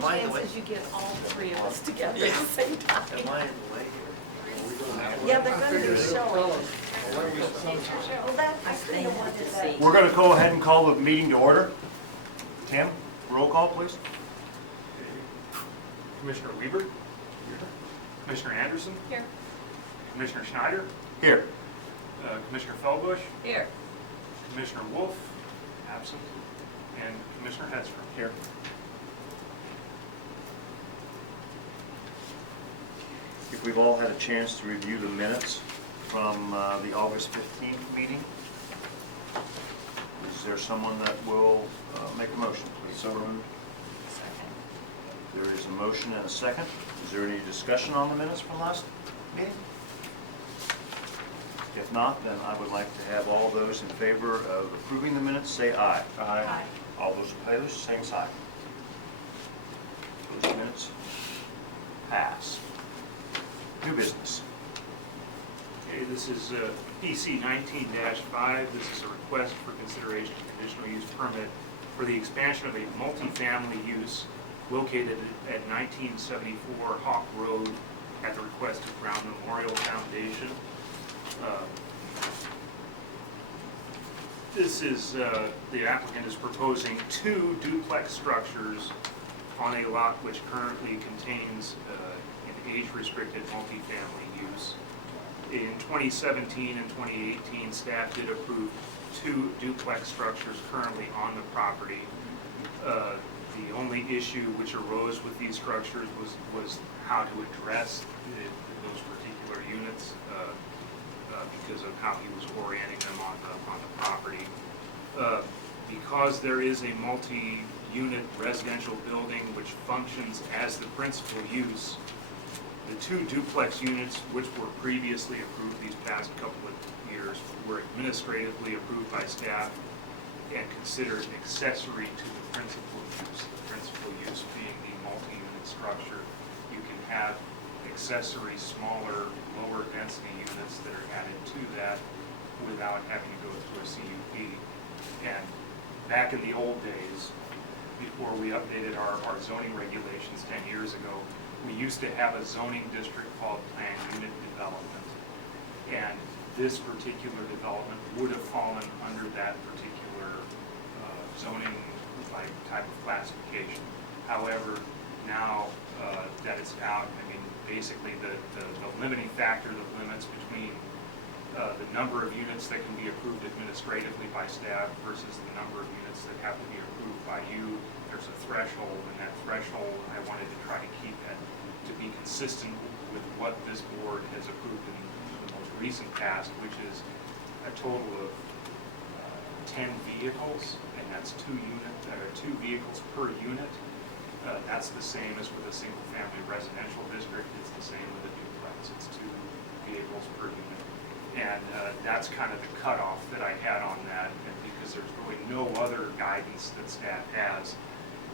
the chances you get all three of us together at the same time? Am I in the way here? Yeah, they're gonna be showing. Well, that's the one that. We're going to go ahead and call the meeting to order. Tim, roll call, please. Commissioner Weaver? Commissioner Anderson? Here. Commissioner Schneider? Here. Commissioner Feldbush? Here. Commissioner Wolf? Absent. And Commissioner Hedstrom? Here. If we've all had a chance to review the minutes from the August 15th meeting, is there someone that will make a motion, please? So moved. There is a motion and a second. Is there any discussion on the minutes from last meeting? If not, then I would like to have all those in favor of approving the minutes say aye. Aye. All those opposed, same sign. Those minutes pass. New business. Okay, this is PC19-5. This is a request for consideration of conditional use permit for the expansion of a multifamily use located at 1974 Hawk Road at the request of Brown Memorial Foundation. This is, the applicant is proposing 2 duplex structures on a lot which currently contains an age-restricted multifamily use. In 2017 and 2018, staff did approve 2 duplex structures currently on the property. The only issue which arose with these structures was how to address those particular units because of how he was orienting them on the property. Because there is a multi-unit residential building which functions as the principal use, the 2 duplex units which were previously approved these past couple of years were administratively approved by staff and considered accessory to the principal use. The principal use being the multi-unit structure. You can have accessory, smaller, lower density units that are added to that without having to go through a CUP. And back in the old days, before we updated our zoning regulations 10 years ago, we used to have a zoning district called planned unit development. And this particular development would have fallen under that particular zoning type of classification. However, now that it's out, I mean, basically the limiting factor that limits between the number of units that can be approved administratively by staff versus the number of units that have to be approved by you, there's a threshold, and that threshold I wanted to try to keep it to be consistent with what this board has approved in the most recent past, which is a total of 10 vehicles, and that's 2 vehicles per unit. That's the same as with a single-family residential district. It's the same with a duplex. It's 2 vehicles per unit, and that's kind of the cutoff that I had on that, and because there's really no other guidance that staff has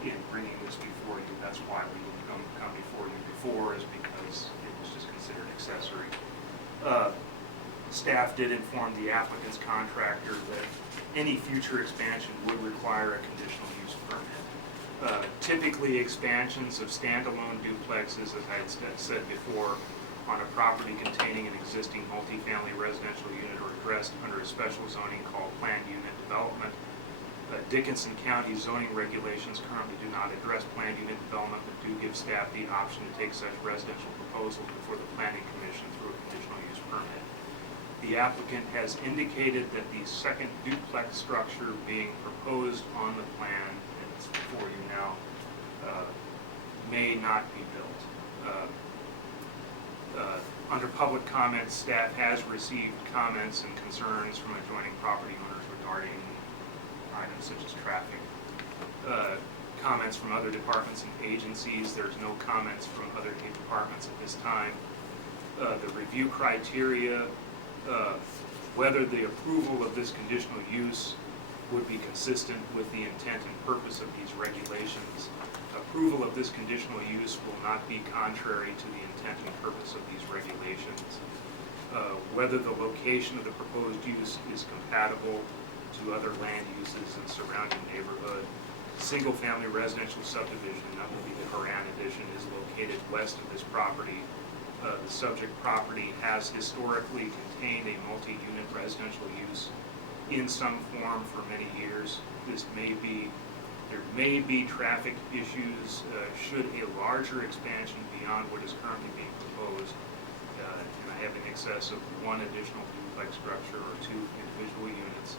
in bringing this before you. That's why we would come before you before, is because it was just considered accessory. Staff did inform the applicant's contractor that any future expansion would require a conditional use permit. Typically, expansions of standalone duplexes, as I had said before, on a property containing an existing multifamily residential unit are addressed under a special zoning called planned unit development. Dickinson County zoning regulations currently do not address planned unit development, but do give staff the option to take such residential proposals before the Planning Commission through a conditional use permit. The applicant has indicated that the second duplex structure being proposed on the plan, and it's before you now, may not be built. Under public comments, staff has received comments and concerns from adjoining property owners regarding items such as traffic. Comments from other departments and agencies. There's no comments from other departments at this time. The review criteria, whether the approval of this conditional use would be consistent with the intent and purpose of these regulations. Approval of this conditional use will not be contrary to the intent and purpose of these regulations. Whether the location of the proposed use is compatible to other land uses in surrounding neighborhood. Single-family residential subdivision, that will be the west of this property. The subject property has historically contained a multi-unit residential use in some form for many years. There may be traffic issues should a larger expansion beyond what is currently being proposed, and I have in excess of one additional duplex structure or two individual units.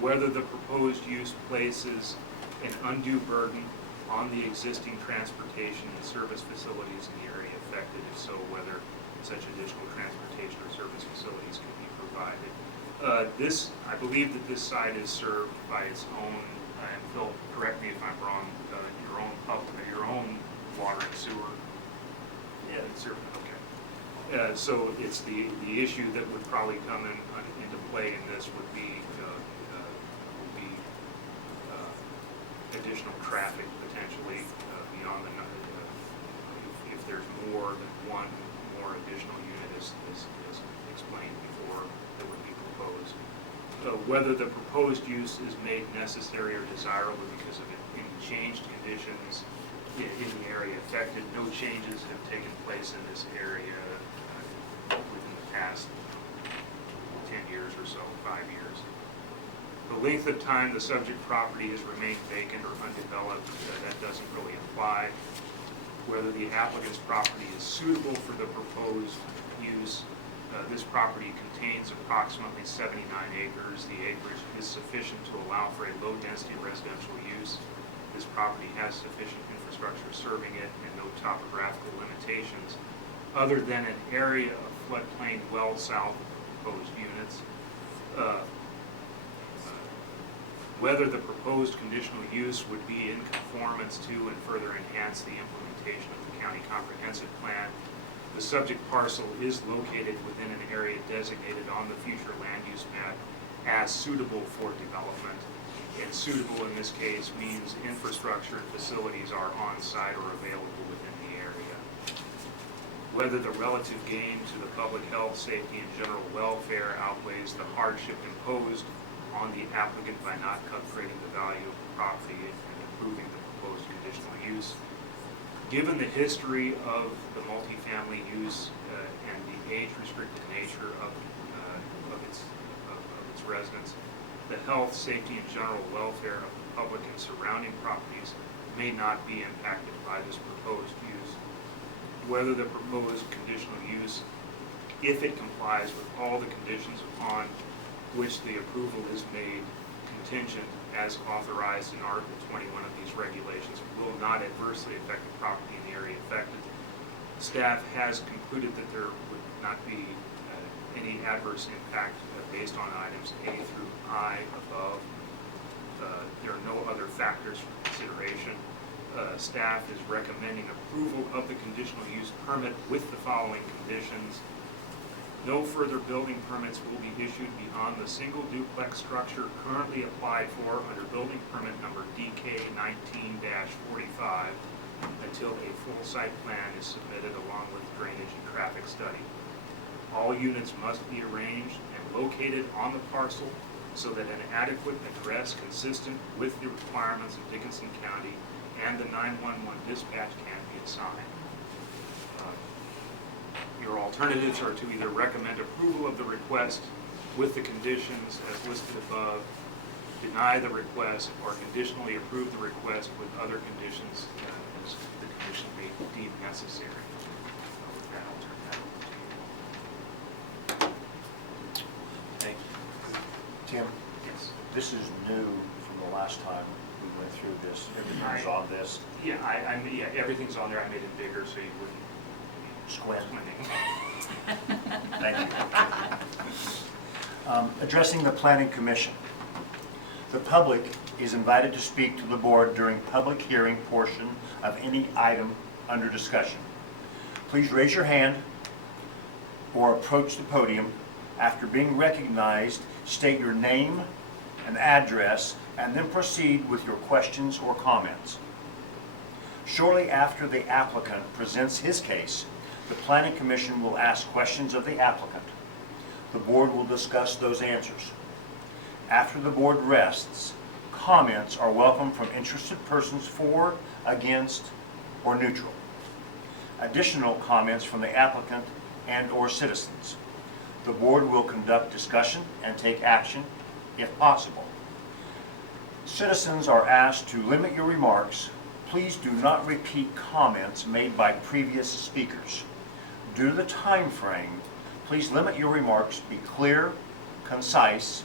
Whether the proposed use places an undue burden on the existing transportation and service facilities in the area affected, if so, whether such additional transportation or service facilities can be provided. I believe that this site is served by its own, and Phil, correct me if I'm wrong, your own water and sewer. Yeah. Okay. So it's the issue that would probably come into play in this would be additional traffic potentially beyond the number. If there's more than one more additional unit as explained before that would be proposed. Whether the proposed use is made necessary or desirable because of any changed conditions in the area affected. No changes have taken place in this area within the past 10 years or so, 5 years. The length of time the subject property has remained vacant or undeveloped, that doesn't really apply. Whether the applicant's property is suitable for the proposed use. This property contains approximately 79 acres. The acreage is sufficient to allow for a low-density residential use. This property has sufficient infrastructure serving it and no topographical limitations other than an area of floodplain well south of proposed units. Whether the proposed conditional use would be in conformance to and further enhance the implementation of the county comprehensive plan. The subject parcel is located within an area designated on the future land use map as suitable for development. And suitable in this case means infrastructure and facilities are on site or available within the area. Whether the relative gain to the public health, safety, and general welfare outweighs the hardship imposed on the applicant by not upgrading the value of the property and improving the proposed conditional use. Given the history of the multifamily use and the age-restricted nature of its residents, the health, safety, and general welfare of the public and surrounding properties may not be impacted by this proposed use. Whether the proposed conditional use, if it complies with all the conditions upon which the approval is made contingent as authorized in Article 21 of these regulations, will not adversely affect the property in the area affected. Staff has concluded that there would not be any adverse impact based on items A through I above. There are no other factors for consideration. Staff is recommending approval of the conditional use permit with the following conditions. No further building permits will be issued beyond the single duplex structure currently applied for under building permit number PC19-5 until a full site plan is submitted along with drainage and traffic study. All units must be arranged and located on the parcel so that an adequate address consistent with the requirements of Dickinson County and the 911 dispatch can be assigned. Your alternatives are to either recommend approval of the request with the conditions as listed above, deny the request, or conditionally approve the request with other conditions as the commission may deem necessary. With that, I'll turn that over to you. Thank you. Tim, Yes. this is new from the last time we went through this. Everything's on this. Yeah, yeah, everything's on there. I made it bigger so you wouldn't Squint. squinting. Thank you. Addressing the Planning Commission. The public is invited to speak to the board during public hearing portion of any item under discussion. Please raise your hand or approach the podium. After being recognized, state your name and address, and then proceed with your questions or comments. Shortly after the applicant presents his case, the Planning Commission will ask questions of the applicant. The board will discuss those answers. After the board rests, comments are welcome from interested persons for, against, or neutral. additional comments from the applicant and/or citizens. The board will conduct discussion and take action if possible. Citizens are asked to limit your remarks. Please do not repeat comments made by previous speakers. Due to the time frame, please limit your remarks, be clear, concise.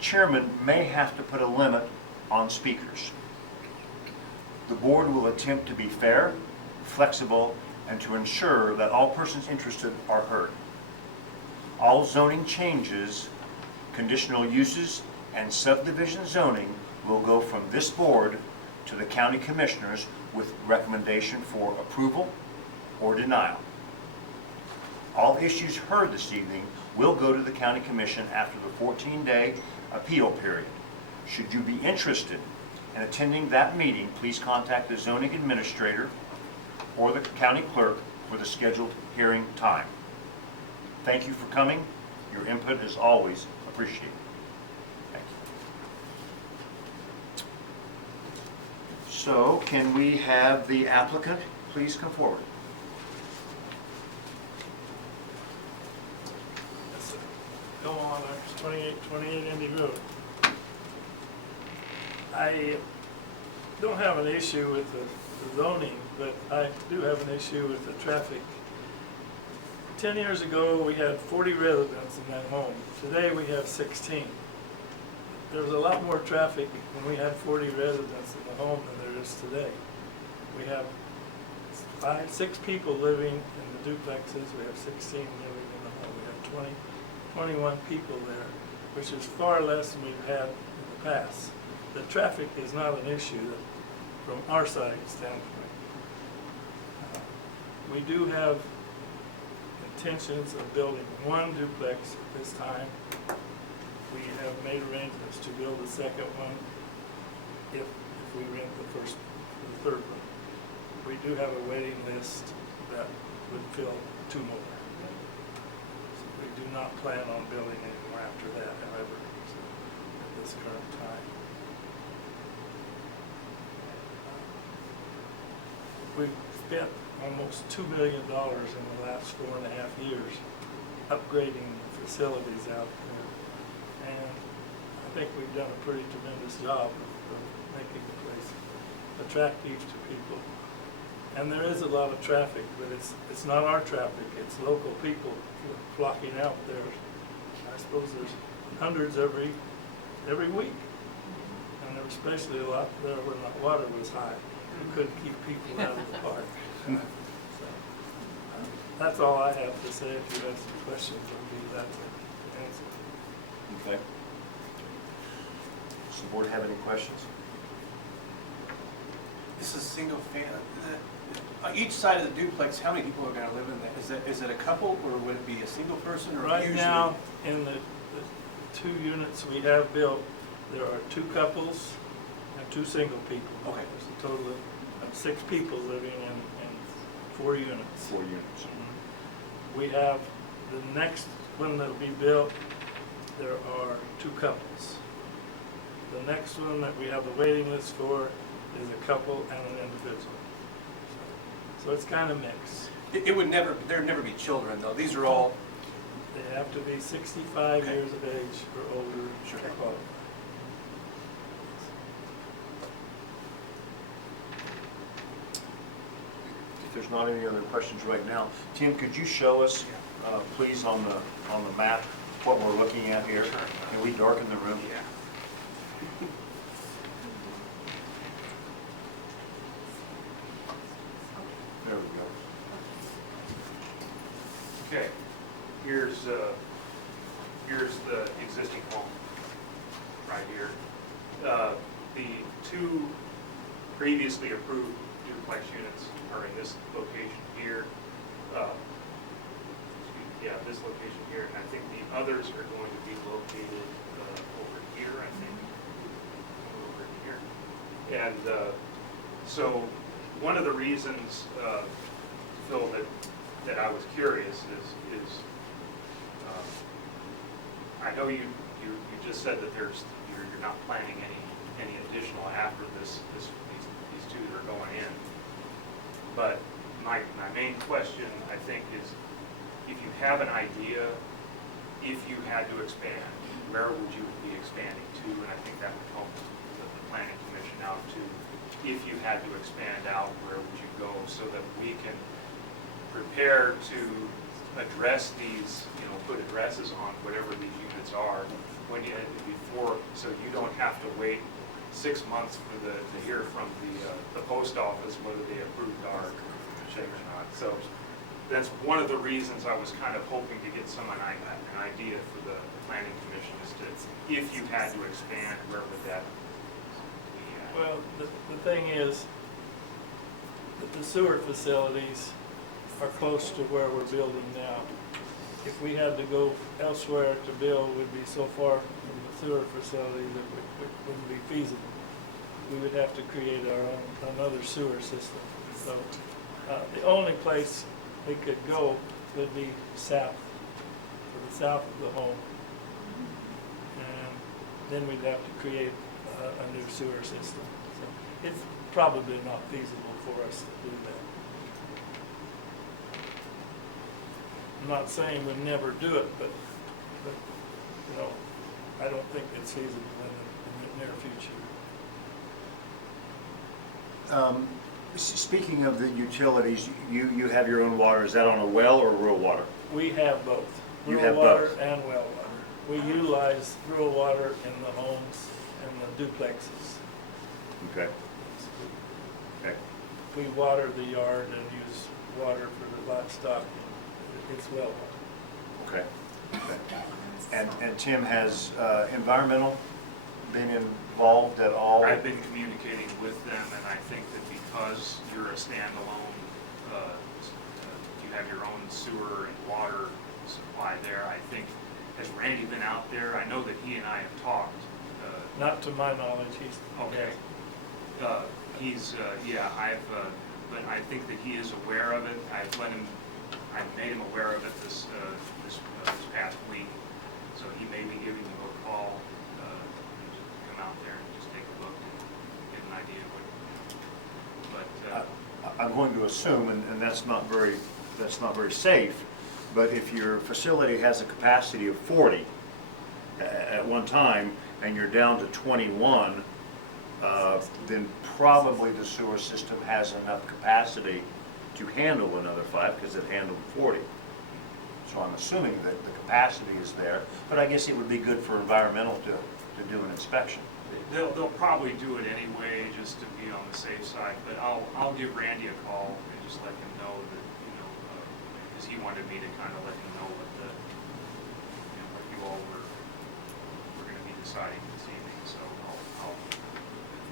Chairman may have to put a limit on speakers. The board will attempt to be fair, flexible, and to ensure that all persons interested are heard. All zoning changes, conditional uses, and subdivision zoning will go from this board to the county commissioners with recommendation for approval or denial. All issues heard this evening will go to the county commission after the 14-day appeal period. Should you be interested in attending that meeting, please contact the zoning administrator or the county clerk for the scheduled hearing time. Thank you for coming. Your input is always appreciated. Thank you. So, can we have the applicant please come forward? Go on, 28 Indy Road. I don't have an issue with the zoning, but I do have an issue with the traffic. 10 years ago, we had 40 residents in that home. Today, we have 16. There was a lot more traffic when we had 40 residents in the home than there is today. We have 6 people living in the duplexes. We have 16 living in the home. We have 21 people there, which is far less than we've had in the past. The traffic is not an issue from our side standpoint. We do have intentions of building one duplex at this time. We have made arrangements to build a second one if we rent the third one. We do have a waiting list that would fill 2 more. We do not plan on building any more after that, however, at this current time. We've spent almost $2 million in the last 4.5 years upgrading the facilities out there. And I think we've done a pretty tremendous job of making the place attractive to people. And there is a lot of traffic, but it's not our traffic, it's local people flocking out there. I suppose there's hundreds every week. And there was especially a lot there when the water was high. We couldn't keep people out of the park. So, that's all I have to say. If you have some questions, I'll be glad to answer. Okay. Does the board have any questions? This is single family. On each side of the duplex, how many people are going to live in that? Is it a couple, or would it be a single person, or Right usually? now, in the 2 units we have built, there are 2 couples and 2 single people. Okay. There's a total of 6 people living in 4 units. 4 units. We have the next one that'll be built, there are 2 couples. The next one that we have the waiting list for is a couple and an individual. So it's kind of mixed. There'd never be children, though. These are all. They have to be 65 Okay. years of age or older Sure. to qualify. If there's not any other questions right now, Tim, could you show us, please, on the map, what we're looking at here? Can we darken the room? Yeah. There we go. Okay, here's the existing home, right here. The 2 previously approved duplex units are in this location here. This location here, and I think the others are going to be located over here, I think, over here. And so one of the reasons, Phil, that I was curious is I know you just said that you're not planning any additional after these 2 that are going in. But my my main question, I think, is if you have an idea, if you had to expand, where would you be expanding to? And I think that would help the planning commission out too. If you had to expand out, where would you go so that we can prepare to address these, put addresses on whatever these units are when you, before, so you don't have to wait 6 months for to hear from the post office whether they approved our check or not. So that's one of the reasons I was kind of hoping to get an idea for the planning commission is to, if you had to expand, where would that be at? Well, the thing is, that the sewer facilities are close to where we're building now. If we had to go elsewhere to build, we'd be so far from the sewer facility that it wouldn't be feasible. We would have to create our own, another sewer system. So the only place we could go would be south, to the south of the home. And then we'd have to create a new sewer system. So it's probably not feasible for us to do that. I'm not saying we'd never do it, but I don't think it's feasible in the near future. Speaking of the utilities, you have your own water. Is that on a well or rural water? We have both, You rural have water both. and well water. We utilize rural water in the homes and the duplexes. Okay. Okay. We water the yard and use water for the livestock. It's well water. Okay. Okay. And Tim, has environmental been involved at all? I've been communicating with them, and I think that because you're a standalone, you have your own sewer and water supply there, I think, has Randy been out there? I know that he and I have talked. Not to my knowledge, he's. Okay. But I think that he is aware of it. I've made him aware of it this past week, so he may be giving you a call, come out there and just take a look and get an idea of what, I'm going to assume, and that's not very safe, but if your facility has a capacity of 40 at one time, and you're down to 21, then probably the sewer system has enough capacity to handle another 5 because it handled 40. So I'm assuming that the capacity is there, but I guess it would be good for environmental to do an inspection. they'll probably do it anyway, just to be on the safe side, but I'll give Randy a call and just let him know that, because he wanted me to kind of let him know what what you all were going to be deciding this evening, so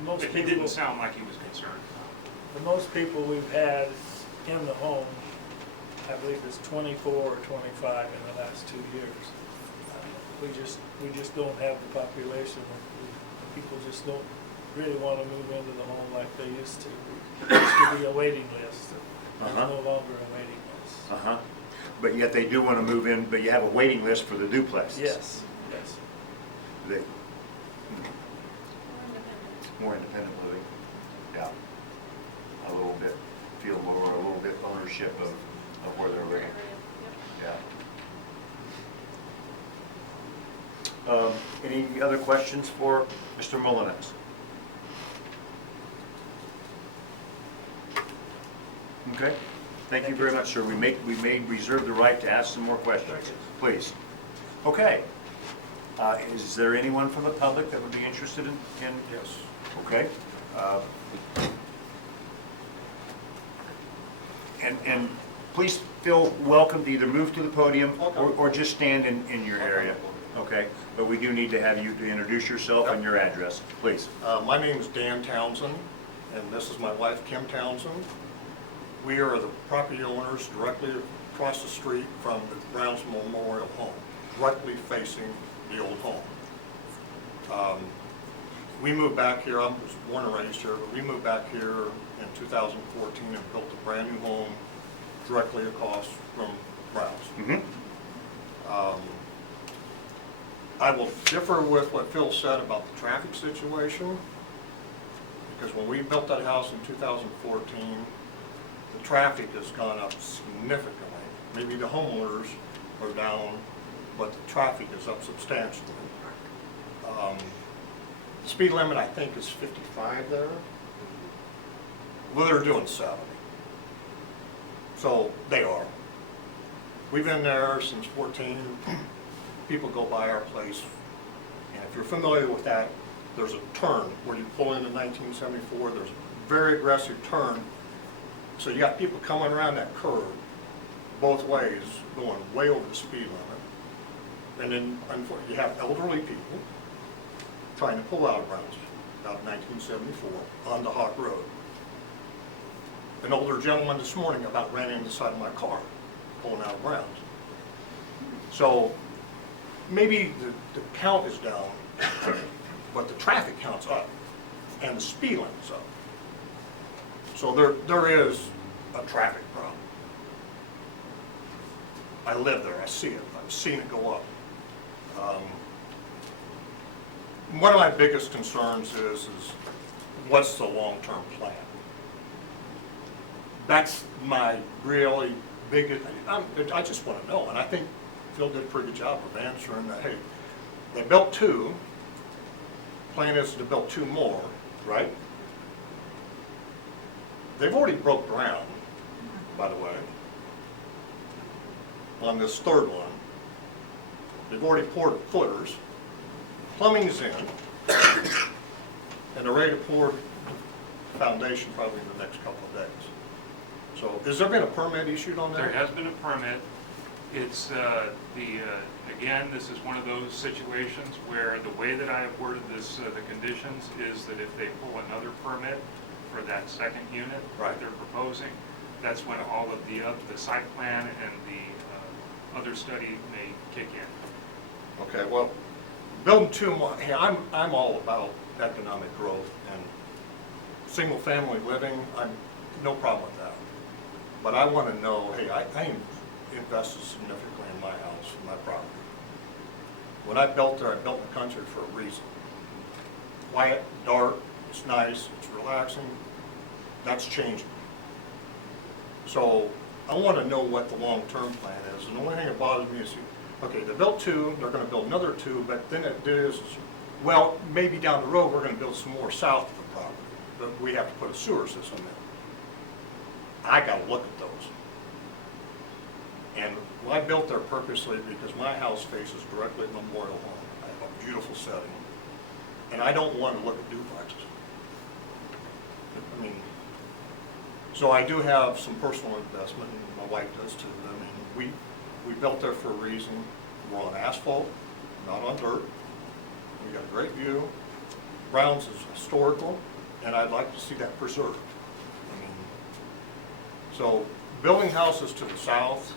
Most but he people, didn't sound like he was concerned about it. the most people we've had in the home, I believe, is 24 or 25 in the last 2 years. We just don't have the population. People just don't really want to move into the home like they used to. There used to be a waiting list. There's no longer a waiting list. But yet they do want to move in, but you have a waiting list for the duplexes. Yes, yes. They, more independent living, yeah. A little bit, feel more, a little bit ownership of where they're living, yeah. Any other questions for Mr. Mullinax? Okay, thank you very much, sir. We may reserve the right to ask some more questions, please. Okay, is there anyone from the public that would be interested in? Yes. Okay. And please feel welcome to either move to the podium or just stand in your area. Okay, but we do need to have you to introduce yourself and your address, please. My name is Dan Townsend, and this is my wife, Kim Townsend. We are the property owners directly across the street from the Browns Memorial Home, directly facing the old home. We moved back here, I was born and raised here, but we moved back here in 2014 and built a brand new home directly across from Browns. I will differ with what Phil said about the traffic situation, because when we built that house in 2014, the traffic has gone up significantly. Maybe the homeowners are down, but the traffic is up substantially. The speed limit, I think, is 55 there. Well, they're doing 70. So they are. We've been there since 14. People go by our place. And if you're familiar with that, there's a turn where you pull into 1974. There's a very aggressive turn. So you got people coming around that curve both ways, going way over the speed limit. And then unfortunately, you have elderly people trying to pull out of Browns, about 1974, onto Hawk Road. An older gentleman this morning about ran into the side of my car, pulling out of Browns. So maybe the count is down, but the traffic count's up, and the speed limit's up. So there is a traffic problem. I live there, I see it, I've seen it go up. One of my biggest concerns is what's the long-term plan? That's my really biggest, I just want to know, and I think Phil did a pretty good job of answering that. Hey, they built 2, plan is to build 2 more, right? They've already broke ground, by the way, on this 3rd one. They've already poured footers, plumbing's in, and they're ready to pour foundation probably in the next couple of days. So has there been a permit issued on that? There has been a permit. It's again, this is one of those situations where the way that I have worded this, the conditions, is that if they pull another permit for that 2nd unit that they're proposing, that's when all of the site plan and the other study may kick in. Okay, well, building 2 more, hey, I'm all about economic growth and single-family living. I'm no problem with that. But I want to know, hey, I invested significantly in my house, in my property. When I built there, I built the country for a reason. Quiet, dark, it's nice, it's relaxing. That's changing. So I want to know what the long-term plan is. And the only thing that bothers me is, okay, they built 2, they're going to build another 2, but then it is, well, maybe down the road we're going to build some more south of the property, but we have to put a sewer system in. I got to look at those. And I built there purposely because my house faces directly at Memorial Home. I have a beautiful setting, and I don't want to look at duplexes. I mean, so I do have some personal investment, and my wife does too. I mean, we built there for a reason. We're on asphalt, not on dirt. We got a great view. Browns is historical, and I'd like to see that preserved. I mean, so building houses to the south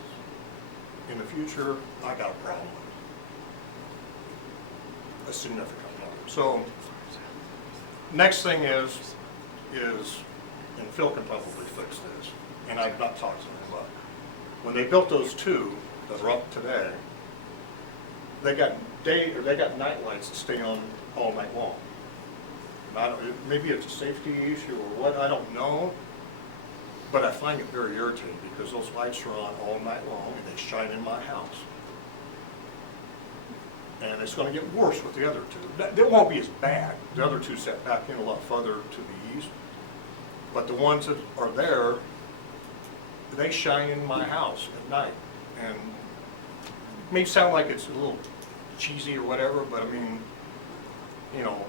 in the future, I got a problem with it. A significant one. So next thing is, and Phil can probably fix this, and I've not talked to him about it. When they built those 2 that are up today, they got night lights that stay on all night long. And maybe it's a safety issue or what, I don't know. But I find it very irritating because those lights are on all night long and they shine in my house. And it's going to get worse with the other 2. It won't be as bad. The other 2 set back in a lot further to the east. But the ones that are there, they shine in my house at night. And it may sound like it's a little cheesy or whatever, but I mean, you know,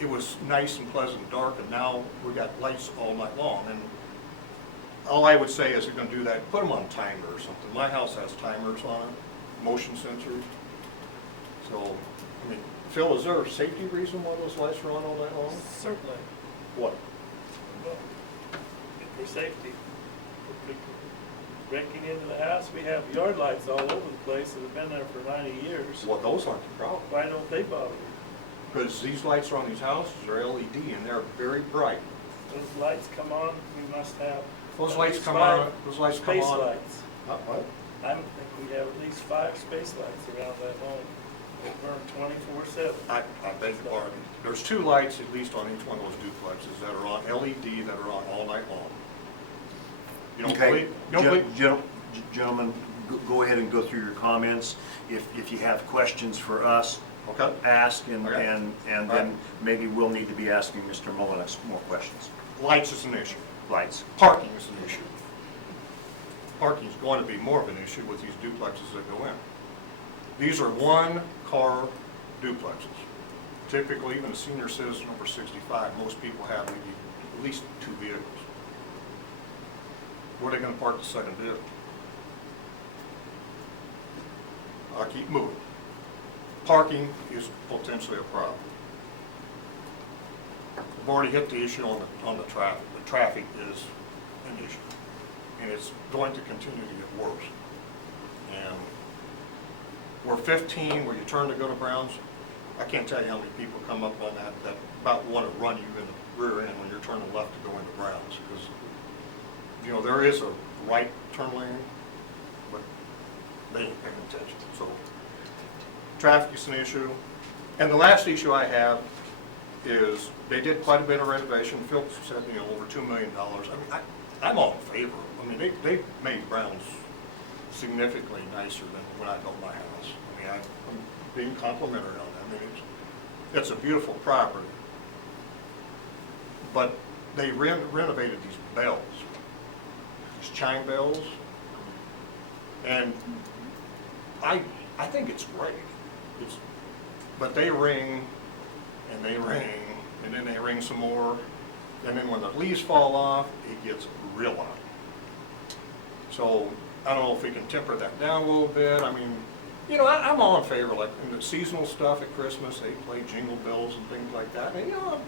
it was nice and pleasant and dark, and now we got lights all night long. And all I would say is, if you're going to do that, put them on timer or something. My house has timers on it, motion sensors. So, I mean, Phil, is there a safety reason why those lights are on all night long? Certainly. What? Well, for safety. For people breaking into the house, we have yard lights all over the place that have been there for 90 years. Well, those aren't the problem. Why don't they bother you? Because these lights are on these houses are LED and they're very bright. Those lights come on, we must have. Those at lights least come 5 on. Those lights come Space on. lights. What? I think we have at least 5 space lights around that home. They burn 24/7. I beg your pardon. There's 2 lights at least on each one of those duplexes that are on LED that are on all night long. You don't Okay, believe, you don't believe? Gentlemen, go ahead and go through your comments. If you have questions for us, Okay. ask, and Okay. and Right. then maybe we'll need to be asking Mr. Mullenix more questions. Lights is an issue. Lights. Parking is an issue. Parking is going to be more of an issue with these duplexes that go in. These are one-car duplexes. Typically, even a senior citizen over 65, most people have maybe at least 2 vehicles. Where are they going to park the second vehicle? I'll keep moving. Parking is potentially a problem. I've already hit the issue on the traffic. The traffic is an issue, and it's going to continue to get worse. And where 15, where you turn to go to Browns, I can't tell you how many people come up on that about want to run you in the rear end when you're turning left to go into Browns, because, you know, there is a right turn lane, but they ain't paying attention. So traffic is an issue. And the last issue I have is they did quite a bit of renovation. Phil said, you know, over $2 million. I mean, I'm all in favor. I mean, they made Browns significantly nicer than when I built my house. I mean, I'm being complimentary on that. I mean, it's a beautiful property. But they renovated these bells, these chime bells, and I think it's great. But they ring, and they ring, and then they ring some more, and then when the leaves fall off, it gets real loud. So I don't know if we can temper that down a little bit. I mean, you know, I'm all in favor, like in the seasonal stuff at Christmas, they play jingle bells and things like that. And, you know,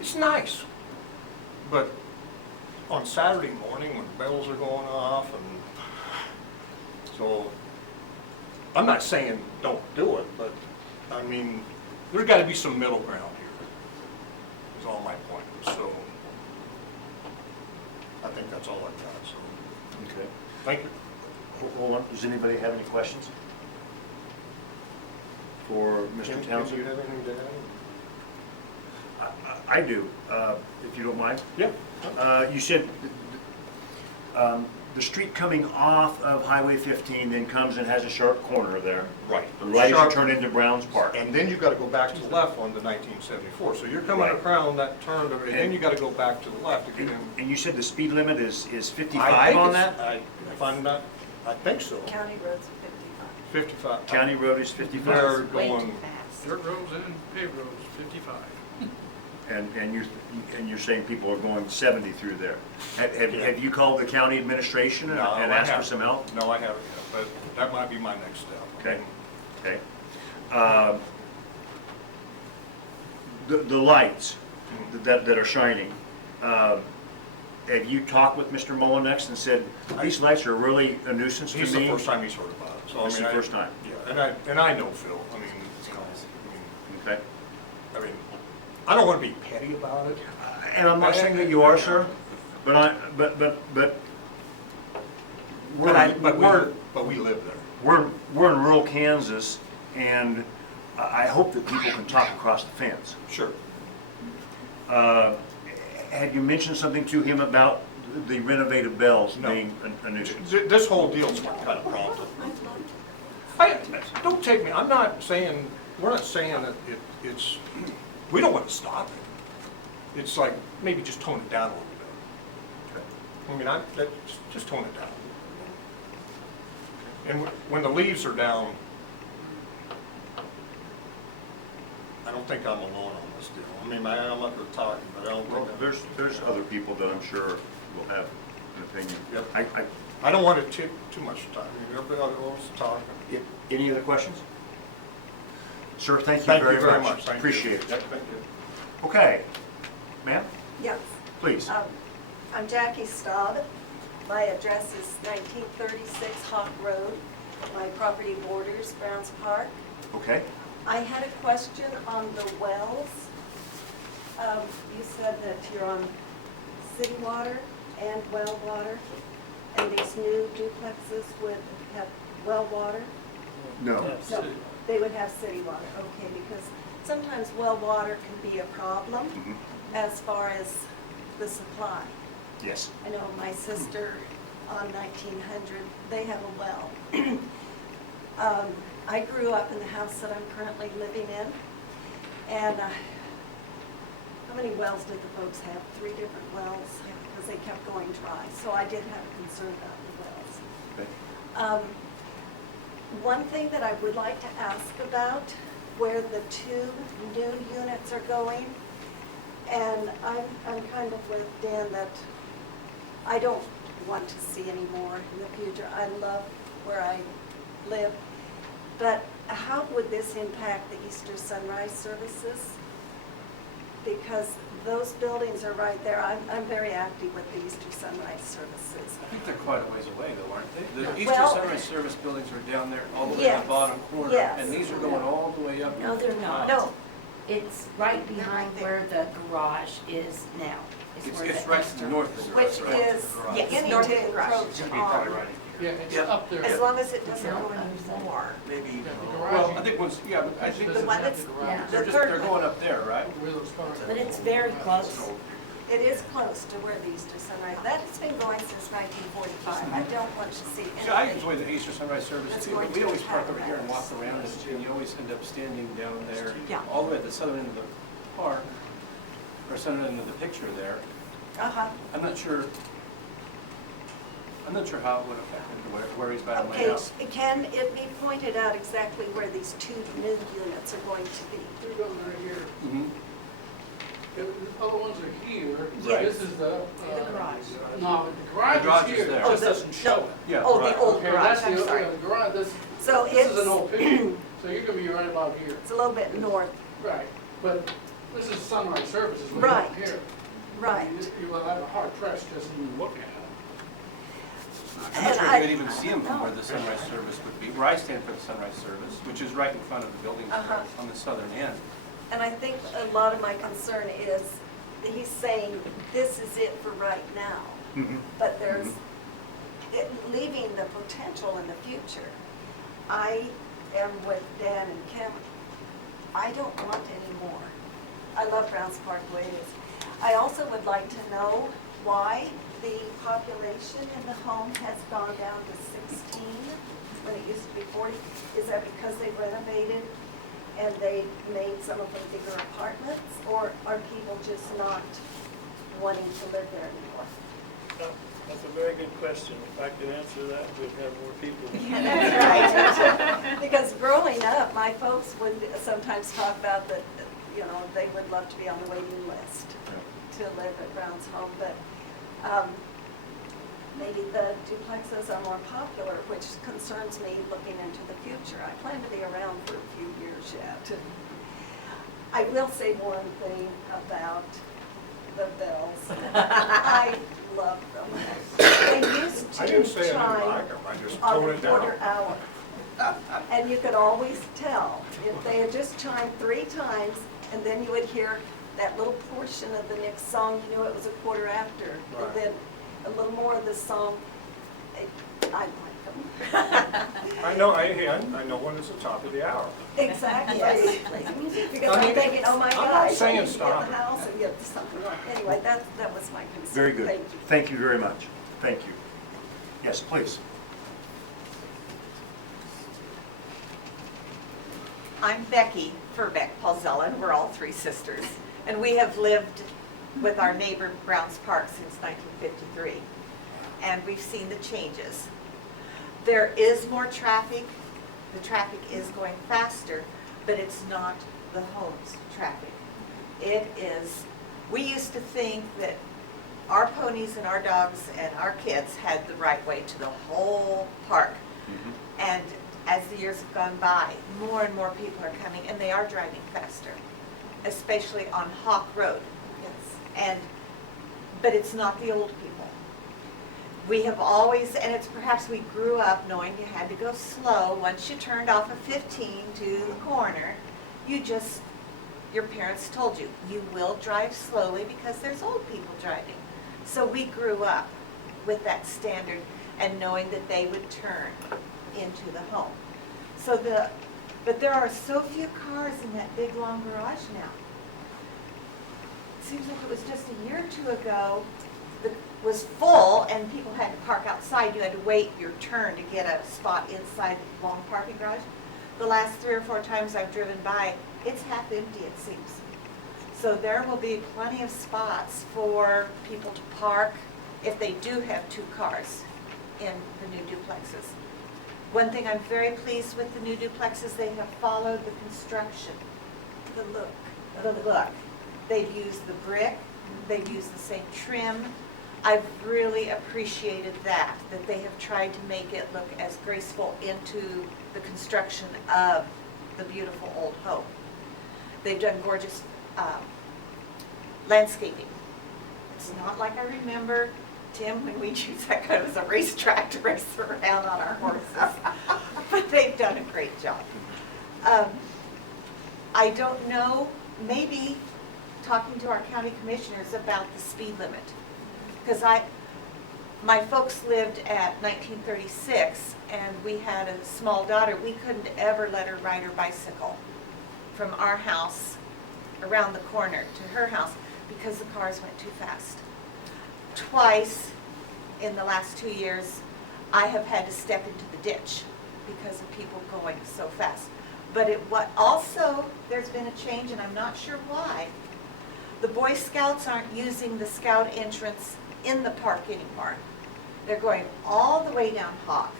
it's nice. But on Saturday morning when the bells are going off, and so I'm not saying don't do it, but I mean, there's got to be some middle ground here, is all my point. So I think that's all I got, so Okay. thank you. Hold on, does anybody have any questions for Mr. Tim, do Townsend? you have anything to add? I do, if you don't mind. Yeah. You said the street coming off of Highway 15 then comes and has a sharp corner there. Right. The right Sharp. to turn into Browns Park. And then you've got to go back to the left on the 1974. So you're coming Right. around that turn, and then you got to go back to the left to get in. And you said the speed limit is I 55 think on it's- that? If I'm not, I think so. County roads are 55. 55. County road is They're 55? Way too going, fast. Dirt roads and paved roads, 55. And you're saying people are going 70 through there? Yeah. Have you called the county administration and No, I asked for haven't. some help? no, I haven't yet, but that might be my next step. Okay, okay. The lights that are shining, have you talked with Mr. Mullenix and said, these lights are really a nuisance to me? He's the first time he's heard about it. So, I This is mean, the first time? Yeah, and I know Phil. I mean, you know, Okay. I mean, I don't want to be petty about it. And I'm not saying that you are, sir, but But we live there. we're in rural Kansas, and I hope that people can talk across the fence. Sure. Had you mentioned something to him about the renovated bells No. being a nuisance? This whole deal's kind of prompted. Don't take me, I'm not saying, we're not saying that it's, we don't want to stop it. It's like, maybe just tone it down a little bit. I mean, just tone it down. And when the leaves are down, I don't think I'm alone on this deal. I mean, I'm not going to talk, but I don't Well, think. there's other people that I'm sure will have an opinion. Yep. I don't want to take too much time. I mean, everybody wants to talk. Any other questions? Sir, thank you Thank you very very much. much. Thank you. Appreciate it. Yep, thank you. Okay. Ma'am, Yes. please. I'm Jackie Staub. My address is 1936 Hawk Road. My property borders Browns Park. Okay. I had a question on the wells. You said that you're on city water and well water, and these new duplexes would have well water? No. No, they would have city water, okay, because sometimes well water can be a problem Mhm. as far as the supply. Yes. I know my sister on 1900, they have a well. I grew up in the house that I'm currently living in, and how many wells did the folks have? 3 different wells, because they kept going dry. So I did have a concern about the wells. Okay. One thing that I would like to ask about, where the 2 new units are going, and I'm kind of with Dan that I don't want to see any more in the future. I love where I live, but how would this impact the Easter sunrise services? Because those buildings are right there. I'm very active with the Easter sunrise services. I think they're quite a ways away though, aren't they? The Easter Well- Sunrise Service buildings are down there all the way in Yes, the bottom corner. yes. And these are going all the way up. No, they're not. No, It's right behind where the garage is now. It's where the right extra- north of the which garage, right? is Yes, beginning north to of the garage. encroach It's gonna be probably on, right in Yeah, here. it's Yep. up there. as long as it doesn't No, go there's anymore. Maybe. Yeah, the Well, garage. I think once, yeah, but I think The one that's- yeah. they're the just, third they're one. going up there, right? Where those cars are. But it's very close. It is close to where the Easter sunrise, that's been going since 1945. I don't want to see See, I enjoy anything. the Easter Sunrise Service That's too, but going we to always park impact over here and walk us. around and you always end up standing down there. Yeah. All the way at the southern end of the park, or southern end of the picture there. Uh-huh. I'm not sure how it would affect where he's by my Okay, house. can it be pointed out exactly where these 2 new units are going to be? Three buildings right here. Mhm. The other ones are here. Yes. This is the. The garage. No, the The garage garage is is here. there. It Oh, just the- doesn't show it. Yeah. Oh, right. the old Okay, garage, that's I'm the, sorry. the garage, So this is it's, an old picture. So you're gonna be right about here. it's a little bit north, Right, but this is sunrise services way Right. up here. right. You will have a hard press just even looking at it. I'm not sure And if you could even see them from where the sunrise service would be, where I stand for the sunrise service, which is right in front of the building Uh-huh. on the southern end. And I think a lot of my concern is, he's saying, this is it for right now. Mhm. But there's, it leaving the potential in the future. I am with Dan and Kim. I don't want any more. I love Browns Park the way it is. I also would like to know why the population in the home has gone down to 16 when it used to be 40. Is that because they renovated and they made some of them bigger apartments? Or are people just not wanting to live there anymore? That's a very good question. If I could answer that, we'd have more people. That's right. Because growing up, my folks would sometimes talk about that, you know, they would love to be on the waiting list to live at Brown's home, but maybe the duplexes are more popular, which concerns me looking into the future. I plan to be around for a few years yet. I will say one thing about the bells. I love them. They used I didn't to say I didn't chime like them, I just on toned the it down. quarter hour. And you could always tell, if they had just chimed 3 times, and then you would hear that little portion of the next song, you knew it was a quarter after. And Right. then a little more of the song, I like them. I know, I know when it's the top of the hour. Exactly. Yes, play the music. Because I'm thinking, oh my I'm not gosh, I saying need to get stop the it. house and get something on. Anyway, that was my concern. Very good. Thank you. Thank you very much. Thank you. Yes, please. I'm Becky Furbeck Paulzella, and we're all 3 sisters. And we have lived with our neighbor Browns Park since 1953. And we've seen the changes. There is more traffic. The traffic is going faster, but it's not the homes traffic. It is, we used to think that our ponies and our dogs and our kids had the right way to the whole park. And as the years have gone by, more and more people are coming, and they are driving faster, especially on Hawk Road. Yes. But it's not the old people. We have always, and it's perhaps we grew up knowing you had to go slow. Once you turned off of 15 to the corner, your parents told you, you will drive slowly because there's old people driving. So we grew up with that standard and knowing that they would turn into the home. But there are so few cars in that big long garage now. It seems like it was just a year or 2 ago, was full and people had to park outside. You had to wait your turn to get a spot inside the long parking garage. The last 3 or 4 times I've driven by, it's half empty, it seems. So there will be plenty of spots for people to park if they do have 2 cars in the new duplexes. One thing I'm very pleased with the new duplexes, they have followed the construction. The look. The look. They've used the brick, they've used the same trim. I've really appreciated that they have tried to make it look as graceful into the construction of the beautiful old home. They've done gorgeous landscaping. It's not like I remember, Tim, when we used that kind of as a racetrack to race around on our horses. But they've done a great job. I don't know, maybe talking to our county commissioners about the speed limit. Because my folks lived at 1936 and we had a small daughter. We couldn't ever let her ride her bicycle from our house around the corner to her house because the cars went too fast. Twice in the last 2 years, I have had to step into the ditch because of people going so fast. But also, there's been a change, and I'm not sure why. The Boy Scouts aren't using the Scout entrance in the park anymore. They're going all the way down Hawk,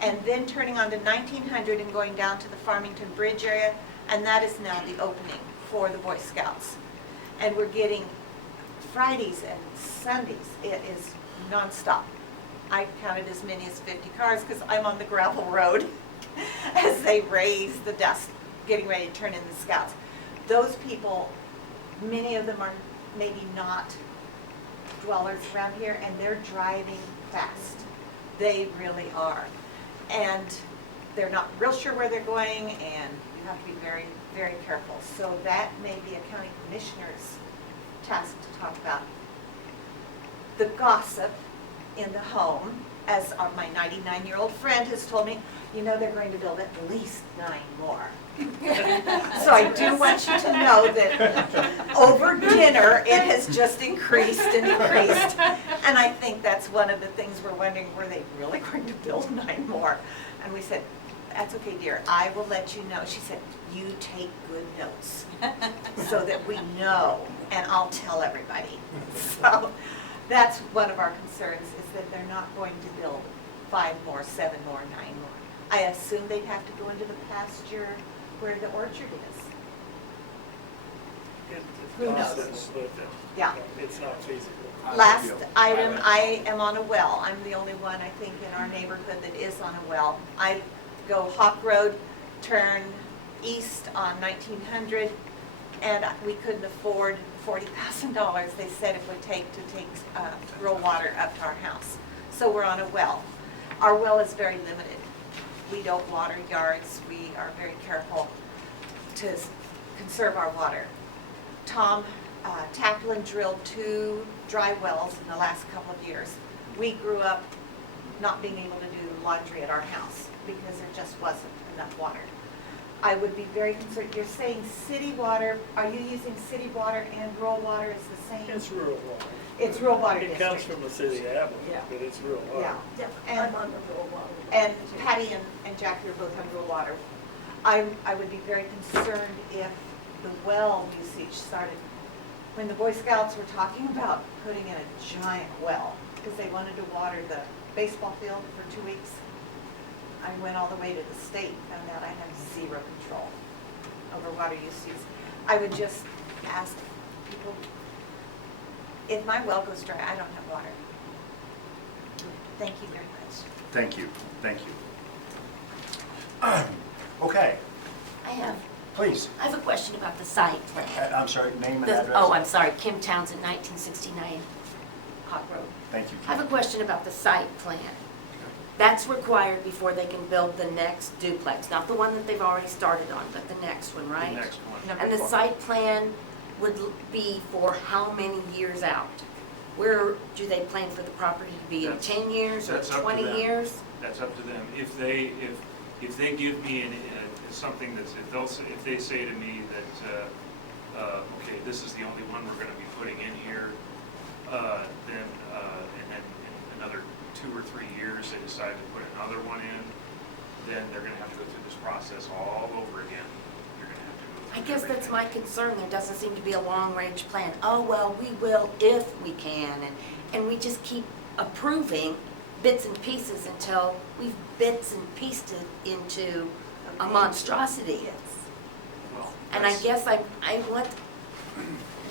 and then turning onto 1900 and going down to the Farmington Bridge area, and that is now the opening for the Boy Scouts. And we're getting Fridays and Sundays, it is nonstop. I counted as many as 50 cars because I'm on the gravel road as they raise the dust, getting ready to turn in the Scouts. Those people, many of them are maybe not dwellers around here, and they're driving fast. They really are. And they're not real sure where they're going, and you have to be very, very careful. So that may be a county commissioner's task to talk about. The gossip in the home, as my 99-year-old friend has told me, you know they're going to build at least 9 more. So I do want you to know that over dinner, it has just increased and increased. And I think that's one of the things we're wondering, were they really going to build 9 more? And we said, that's okay, dear, I will let you know. She said, you take good notes so that we know, and I'll tell everybody. So that's one of our concerns, is that they're not going to build 5 more, 7 more, 9 more. I assume they'd have to go into the pasture where the orchard is. Who knows? Yeah. It's not feasible. Last item, I am on a well. I'm the only one, I think, in our neighborhood that is on a well. I go Hawk Road, turn east on 1900, and we couldn't afford $40,000 they said it would take to take rural water up to our house. So we're on a well. Our well is very limited. We don't water yards. We are very careful to conserve our water. Tom Taplin drilled 2 dry wells in the last couple of years. We grew up not being able to do laundry at our house because there just wasn't enough water. I would be very concerned. You're saying city water, are you using city water and rural water is the same? It's rural water. It's rural water It district. comes from the city of Abilene, Yeah. but it's rural water. Yeah. I'm And, on the rural water. and Patty and Jackie are both on rural water. I would be very concerned if the well usage started, when the Boy Scouts were talking about putting in a giant well, because they wanted to water the baseball field for 2 weeks. I went all the way to the state and found out I have 0 control over water usage. I would just ask people, if my well goes dry, I don't have water. Thank you very much. Thank you, thank you. Okay, I have please. a question about the site plan. I'm sorry, name and The- address? Oh, I'm sorry, Kim Townsend, 1969 Hot Road. Thank you. I have a question about the site plan. That's required before they can build the next duplex, not the one that they've already started on, but the next one, The right? next one. And the site plan would be for how many years out? Where do they plan for the property to be in That's- 10 years or that's up to 20 them. years? That's up to them. If they give me something that's, if they say to me that, okay, this is the only one we're gonna be putting in here, then, and then in another 2 or 3 years, they decide to put another one in, then they're gonna have to go through this process all over again. You're gonna have to go I through guess that's everything. my concern, there doesn't seem to be a long-range plan. Oh, well, we will if we can, and we just keep approving bits and pieces until we've bits and pieced it into a monstrosity. Yes. Well, And I that's- guess I'd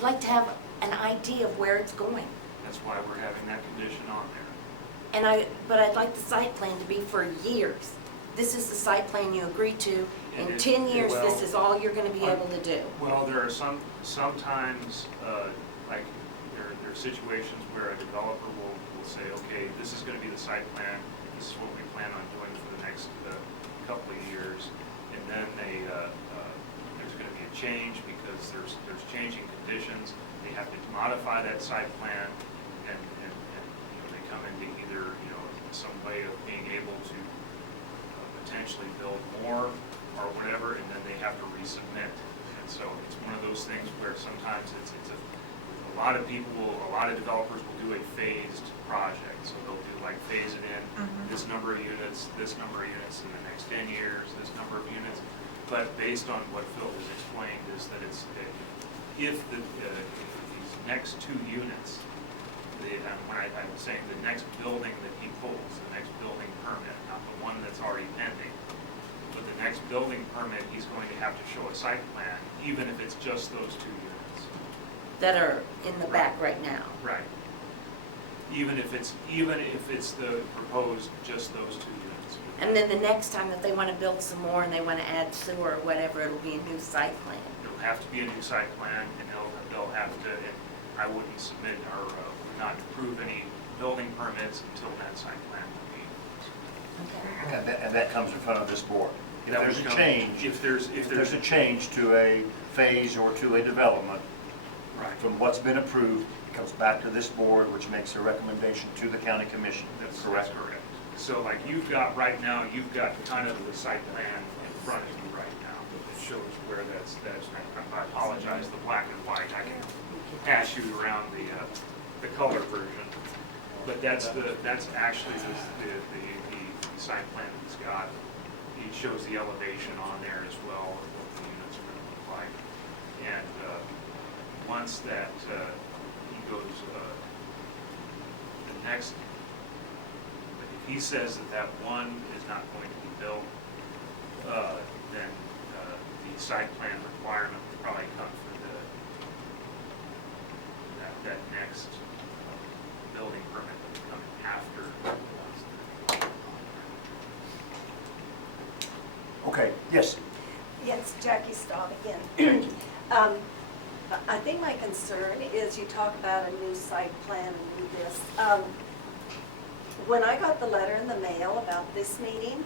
like to have an idea of where it's going. That's why we're having that condition on there. But I'd like the site plan to be for years. This is the site plan you agreed to. In It is- 10 years, well, this is all you're gonna be able to do. Well, there are sometimes, like, there are situations where a developer will say, okay, this is gonna be the site plan, this is what we plan on doing for the next couple of years, and then there's gonna be a change because there's changing conditions, they have to modify that site plan, and they come into either, some way of being able to potentially build more or whatever, and then they have to resubmit. And so it's one of those things where sometimes it's a lot of developers will do a phased project. So they'll do like phase it in, this number of units in the next 10 years, this number of units. But based on what Phil has explained is that if these next 2 units, when I'm saying the next building that he pulls, the next building permit, not the one that's already pending, but the next building permit, he's going to have to show a site plan, even if it's just those 2 units. That are in the back right now. Right. Even if it's the proposed just those 2 units. And then the next time that they want to build some more and they want to add sewer or whatever, it'll be a new site plan. It'll have to be a new site plan, and they'll have to, and I wouldn't submit or would not approve any building permits until that site plan would be. And that comes in front of this board. If That there's would a come- change, If there's a change to a phase or to a development, right. from what's been approved, it comes back to this board, which makes a recommendation to the county commission. That's Correct? correct. So like you've got kind of the site plan in front of you right now. It shows where that's, I apologize, the black and white. I can pass you around the color version. But that's actually the site plan that's got. It shows the elevation on there as well, of what the units are gonna look like. And once that, he goes, the next, if he says that one is not going to be built, then the site plan requirement will probably come for that next building permit that will come after. Okay, yes. Yes, Jackie Staub again. I think my concern is you talk about a new site plan and new this. When I got the letter in the mail about this meeting,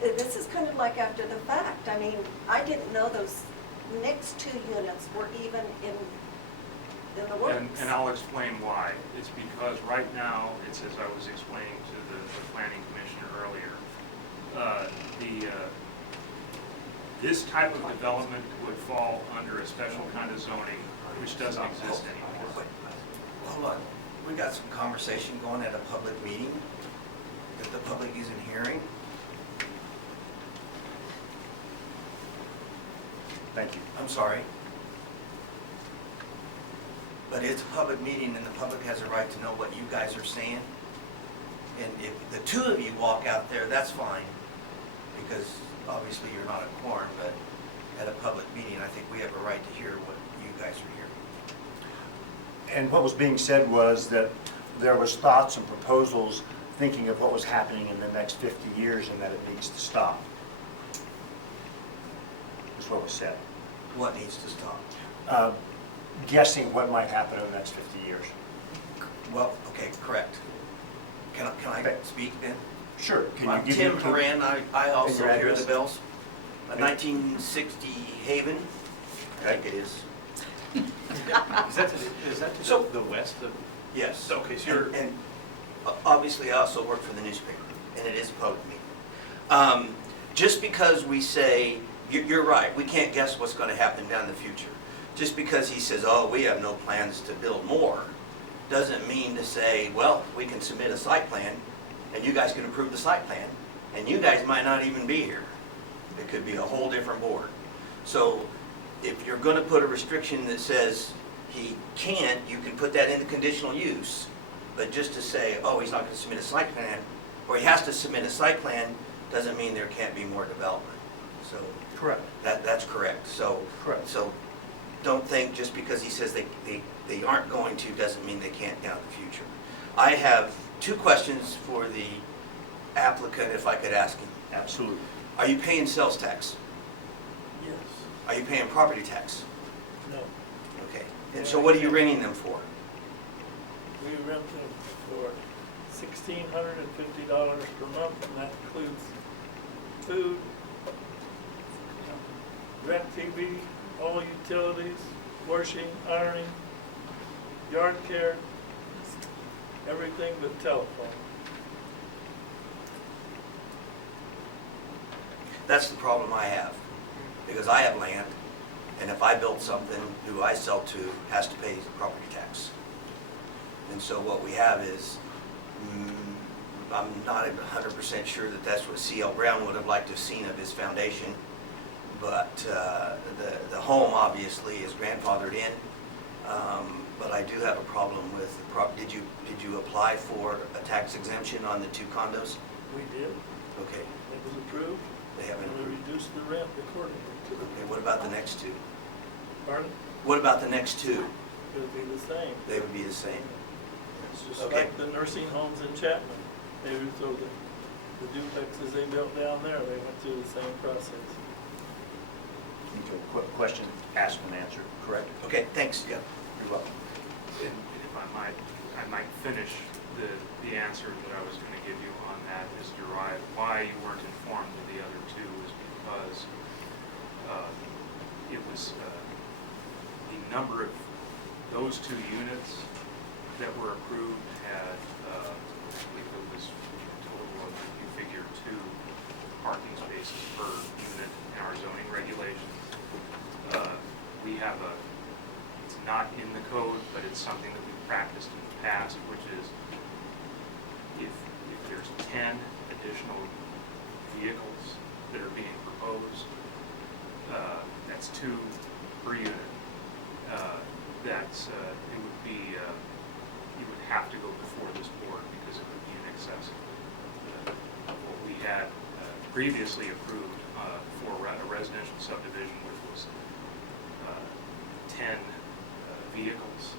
this is kind of like after the fact. I mean, I didn't know those next 2 units were even in the works. And I'll explain why. It's because right now, it's as I was explaining to the planning commissioner earlier, this type of development would fall under a special kind of zoning, which doesn't exist anymore. Hold on, we got some conversation going at a public meeting that the public isn't hearing. Thank you. I'm sorry. But it's a public meeting and the public has a right to know what you guys are saying. And if the 2 of you walk out there, that's fine, because obviously you're not a quorum, but at a public meeting, I think we have a right to hear what you guys are hearing. And what was being said was that there was thoughts and proposals thinking of what was happening in the next 50 years and that it needs to stop. Is what was said. What needs to stop? Guessing what might happen in the next 50 years. Well, okay, correct. Can I Okay. speak then? Sure. Can you I'm give Tim me Horan, I also your hear address? the bells. A 1960 Haven, I think it is. Is that to So- the west of? Yes. Okay, so you're- And obviously, I also work for the newspaper, and it is a public meeting. Just because we say, you're right, we can't guess what's going to happen down in the future. Just because he says, oh, we have no plans to build more, doesn't mean to say, well, we can submit a site plan, and you guys can approve the site plan, and you guys might not even be here. It could be a whole different board. So if you're gonna put a restriction that says he can't, you can put that into conditional use. But just to say, oh, he's not gonna submit a site plan, or he has to submit a site plan, doesn't mean there can't be more development. So Correct. that's correct. So, Correct. so don't think just because he says they aren't going to, doesn't mean they can't down the future. I have 2 questions for the applicant, if I could ask him. Absolutely. Are you paying sales tax? Yes, Are you paying property tax? no. Okay. And so what are you renting them for? We rent them for $1,650 per month, and that includes food, rent TV, all utilities, washing, ironing, yard care, everything but telephone. That's the problem I have, because I have land, and if I build something, who I sell to has to pay property tax. And so what we have is, I'm not 100% sure that that's what C.L. Brown would have liked to have seen of his foundation, but the home obviously is grandfathered in. But I do have a problem with the did you apply for a tax exemption on the 2 condos? We did, Okay, it was approved, they haven't and we approved. reduced the rent accordingly to the, Okay, what about the next 2? pardon, What about the next 2? it would be the same. They would be the same. It's just Okay. like the nursing homes in Chapman. They were, so the duplexes they built down there, they went through the same process. Okay, question asked and answered, correct? Okay, thanks, yeah. You're welcome. And if I might finish the answer that I was going to give you on that is derived, why you weren't informed of the other 2 is because it was the number of those 2 units that were approved had, I believe it was a total of, you figure, 2 parking spaces per unit in our zoning regulations. We have it's not in the code, but it's something that we've practiced in the past, which is if there's 10 additional vehicles that are being proposed, that's 2 per unit. It would be, you would have to go before this board because it would be in excess of what we had previously approved for a residential subdivision, which was 10 vehicles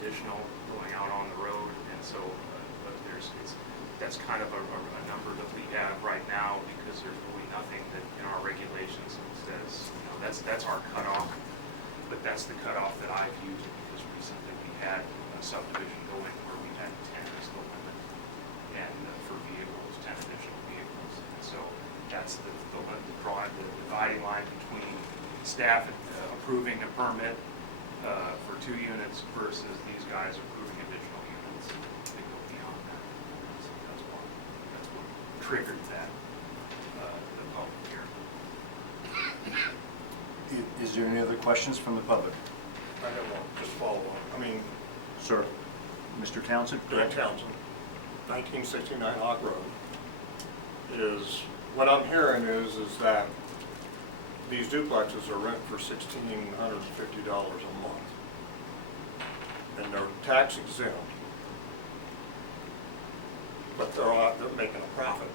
additional going out on the road, and so that's kind of a number that we have right now because there's really nothing that in our regulations that says, that's our cutoff, but that's the cutoff that I've used because recently we had a subdivision going where we had 10 as the limit, and for vehicles, 10 additional vehicles, and so that's the dividing line between staff approving a permit for 2 units versus these guys approving additional units that go beyond that. So that's what triggered that, the public hearing. Is there any other questions from the public? I have one, just follow up. I mean, Sir, Mr. Townsend, Grant correct? Townsend, 1969 Hawk Road, is, what I'm hearing is that these duplexes are rent for $1,650 a month. And they're tax exempt. But they're making a profit.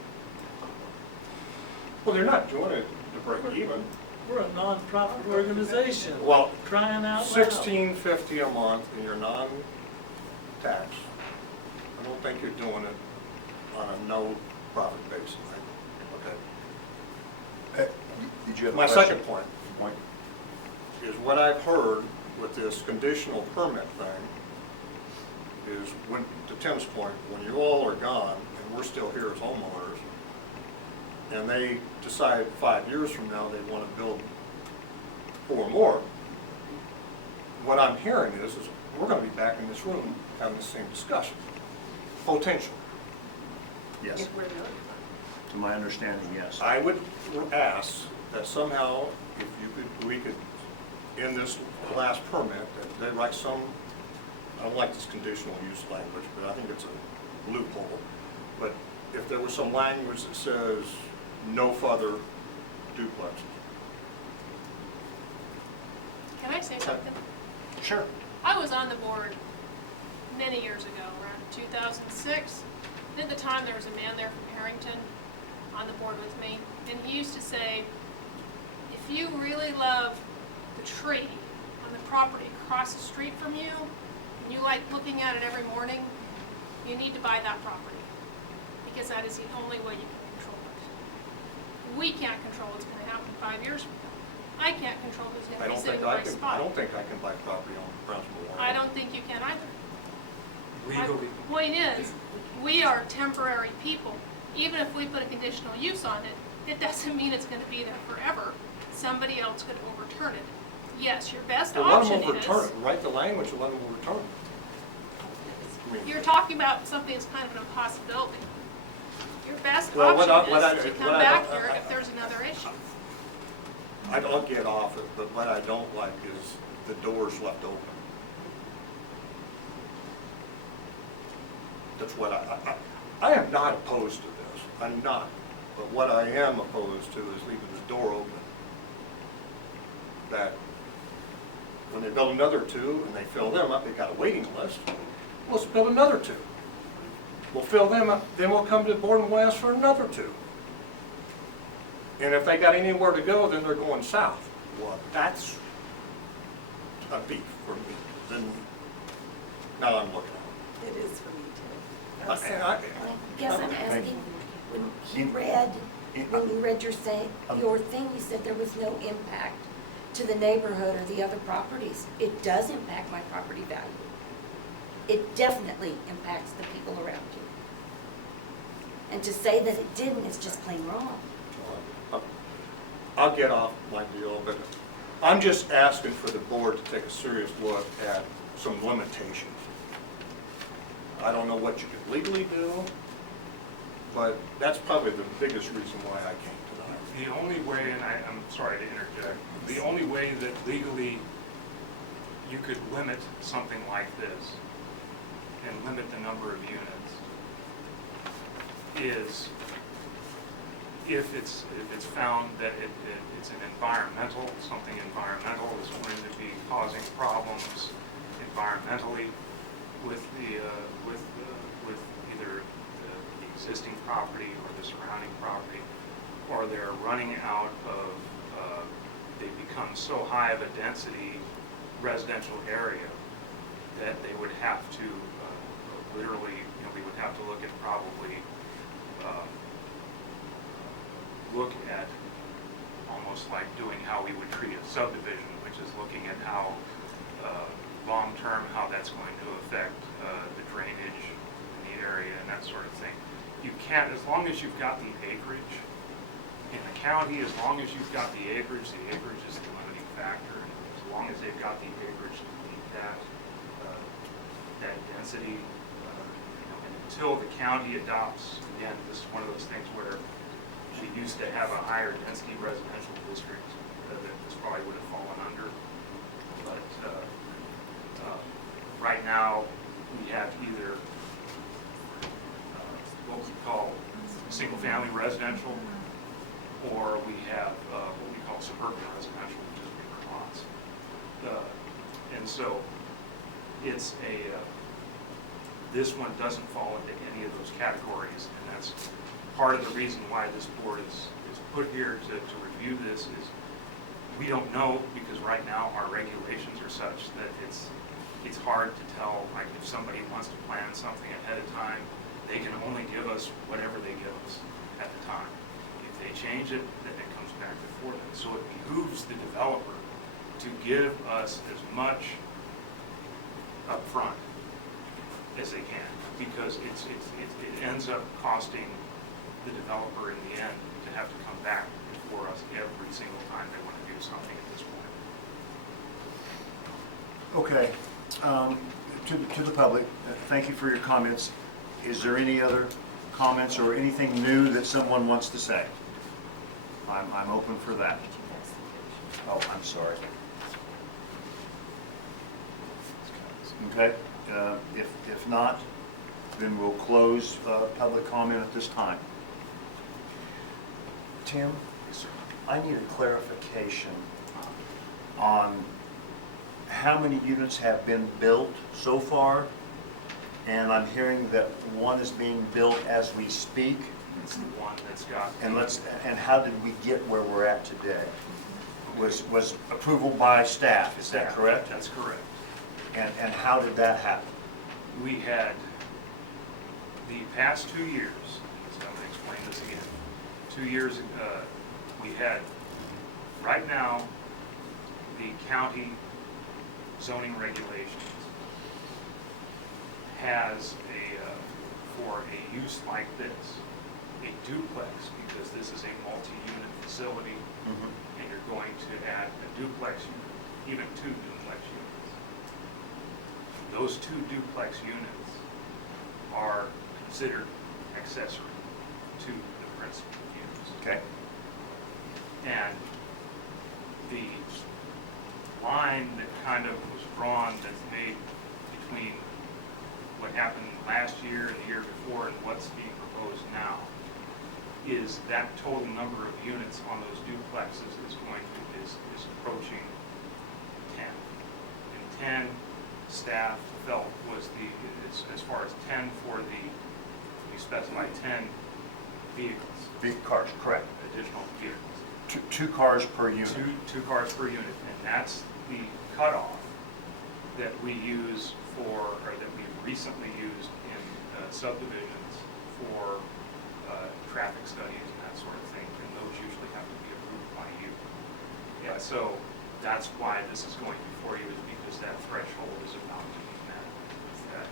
Well, they're not doing it to break even. We're a non-profit organization. Well, Crying out loud. $1,650 a month in your non-tax. I don't think you're doing it on a no-profit basis. Okay. Did you have a My question? second point is what I've heard with this conditional permit thing is when, to Tim's point, when you all are gone and we're still here as homeowners and they decide 5 years from now they want to build 4 more, what I'm hearing is we're going to be back in this room having the same discussion. Potential. Yes. If we're notified. To my understanding, yes. I would ask that somehow, if we could, in this last permit, that they write some I don't like this conditional use language, but I think it's a loophole. But if there was some language that says no further duplexes. Can I say something? Sure. I was on the board many years ago, around 2006. At the time, there was a man there from Harrington on the board with me, and he used to say, if you really love the tree on the property across the street from you, and you like looking at it every morning, you need to buy that property, because that is the only way you can control it. We can't control what's going to happen 5 years from now. I can't control who's going to be sitting in my I spot. don't think I can buy property on Browns Memorial. I don't think you can either. Legally. My point is, we are temporary people. Even if we put a conditional use on it, it doesn't mean it's going to be there forever. Somebody else could overturn it. Yes, your best Well, let option them overturn is, it, write the language and let them overturn it. I mean, you're talking about something that's kind of an impossibility. Your best Well, what option I- is to what come I back don't- here if there's another issue. I'll get off it, but what I don't like is the doors left open. That's what I am not opposed to this, I'm not. But what I am opposed to is leaving the door open. That when they build another two and they fill them up, they got a waiting list, let's build another two. We'll fill them up, then we'll come to the board and we'll ask for another two. And if they got anywhere to go, then they're going south. Well, that's a beef for me. Then, now I'm looking at It is for me too. it. I'm sorry. I guess I'm asking, when you read your thing, you said there was no impact to the neighborhood or the other properties. It does impact my property value. It definitely impacts the people around you. And to say that it didn't is just plain wrong. I'll get off my deal, but I'm just asking for the board to take a serious look at some limitations. I don't know what you could legally do, but that's probably the biggest reason why I came tonight. The only way, and I'm sorry to interject, the only way that legally you could limit something like this and limit the number of units is if it's found that it's an environmental, something environmental is going to be causing problems environmentally with with either the existing property or the surrounding property, or they're running out of, they've become so high of a density residential area that they would have to literally, we would have to look at probably look at almost like doing how we would treat a subdivision, which is looking at how long-term, how that's going to affect the drainage in the area and that sort of thing. You can't, as long as you've got the acreage in the county, as long as you've got the acreage is the limiting factor. And as long as they've got the acreage to meet that density, and until the county adopts, again, this is one of those things where we used to have a higher density residential district that this probably would have fallen under. But right now, we have either what we call single-family residential, or we have what we call suburban residential, which is bigger lots. And so it's this one doesn't fall into any of those categories, and that's part of the reason why this board is put here to review this. Is we don't know, because right now our regulations are such that it's hard to tell. Like, if somebody wants to plan something ahead of time, they can only give us whatever they give us at the time. If they change it, then it comes back before them. So it behooves the developer to give us as much upfront as they can, because it ends up costing the developer in the end to have to come back before us every single time they want to do something at this point. Okay. To the public, thank you for your comments. Is there any other comments or anything new that someone wants to say? I'm open for that. Oh, I'm sorry. Okay. If not, then we'll close public comment at this time. Tim, I need a clarification on how many units have been built so far, and I'm hearing that one is being built as we speak. It's the one that's got. And how did we get where we're at today? Was approval by staff, is that correct? That's correct. And how did that happen? We had, the past 2 years, so I'm going to explain this again. 2 years, we had, right now, the county zoning regulations has for a use like this, a duplex, because this is a multi-unit facility, and you're going to add a duplex unit, even 2 duplex units. Those 2 duplex units are considered accessory to the principal use. Okay. And the line that kind of was drawn that's made between what happened last year and the year before and what's being proposed now is that total number of units on those duplexes is approaching 10. And 10 staff felt was as far as 10 for we specified 10 vehicles. Big cars, correct. Additional vehicles. Two cars per unit. Two cars per unit, and that's the cutoff that we use or that we've recently used in subdivisions for traffic studies and that sort of thing, and those usually have to be approved by you. Yeah, so that's why this is going before you, is because that threshold is about to be met, that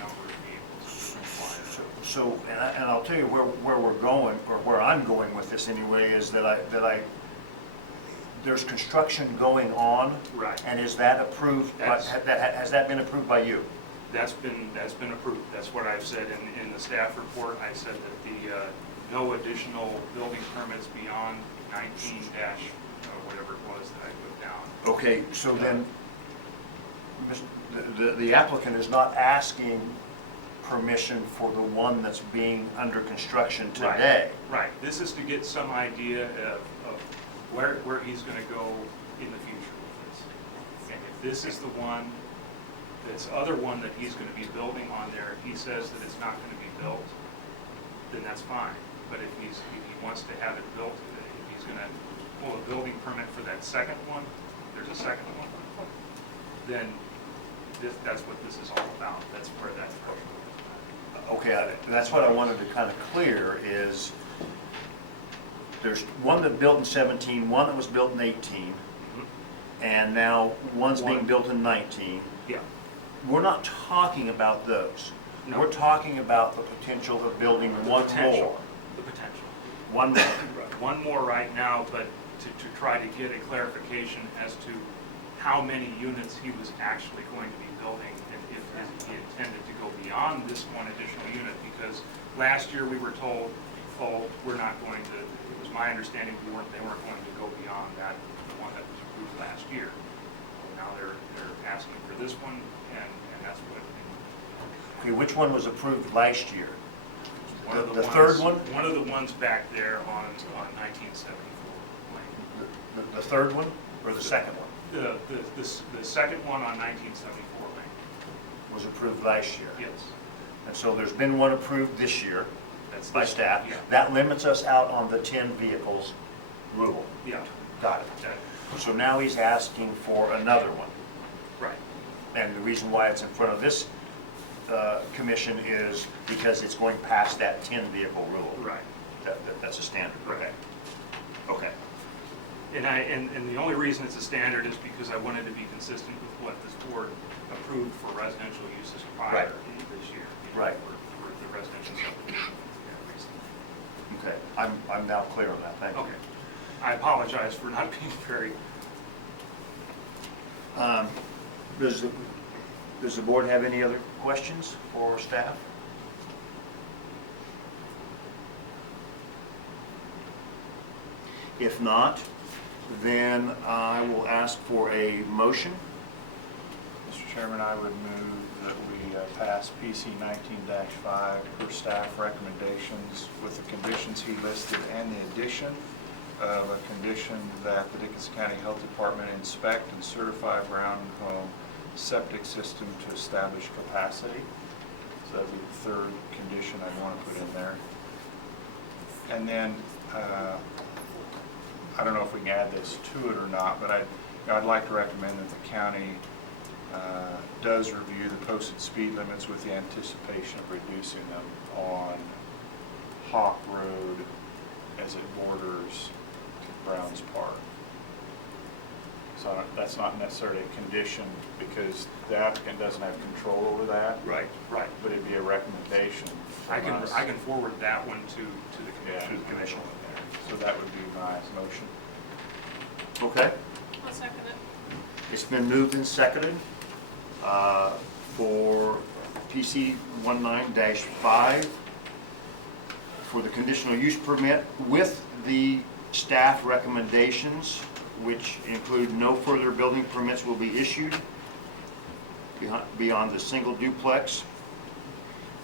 number of vehicles required. So, and I'll tell you where we're going, or where I'm going with this anyway, is that there's construction going on. Right. And is that approved, has that been approved by you? That's been approved. That's what I've said in the staff report. I said that no additional building permits beyond 19 dash, whatever it was that I put down. Okay, so then, the applicant is not asking permission for the one that's being under construction today. Right. This is to get some idea of where he's going to go in the future with this. And if this is the one, this other one that he's going to be building on there, if he says that it's not going to be built, then that's fine. But if he wants to have it built, if he's going to pull a building permit for that second one, there's a second one, then that's what this is all about. That's where that threshold is. Okay, that's what I wanted to kind of clear is, there's one that built in 17, one that was built in 18, and now one's being built in 19. Yeah. We're not talking about those. No. We're talking about the potential of building one more. The potential. One more. One more right now, but to try to get a clarification as to how many units he was actually going to be building, and if he intended to go beyond this one additional unit, because last year we were told, oh, we're not going to, it was my understanding they weren't going to go beyond that, the one that was approved last year. Now they're asking for this one, and that's what. Okay, which one was approved last year? One of The ones- third one? One of the ones back there on 1974 lane. The third one or the second one The second one on 1974 lane, was approved last year? yes. And so there's been one approved this year That's by this- staff. Yeah, That limits us out on the 10 vehicles rule. yeah, Got it. that- So now he's asking for another one. right, And the reason why it's in front of this commission is because it's going past that 10 vehicle rule. right. That's a standard. Right. Okay. And the only reason it's a standard is because I wanted to be consistent with what this board approved for residential uses prior Right. this year. Right. For the residential subdivision. Okay. I'm now clear on that. Thank you. Okay. I apologize for not being very, Does the board have any other questions for staff? If not, then I will ask for a motion. Mr. Chairman, I would move that we pass PC 19-5 per staff recommendations with the conditions he listed and the addition of a condition that the Dickinson County Health Department inspect and certify Brown Home septic system to establish capacity. So that'd be the third condition I want to put in there. And then, I don't know if we can add this to it or not, but I'd like to recommend that the county does review the posted speed limits with the anticipation of reducing them on Hawk Road as it borders Browns Park. So that's not necessarily a condition because the applicant doesn't have control over that. Right. But it'd be a recommendation I from us. can forward that one to the Yeah, commission. So that would be my motion. Okay, I'll second it. it's been moved and seconded for PC 19-5 for the conditional use permit with the staff recommendations, which include no further building permits will be issued beyond the single duplex.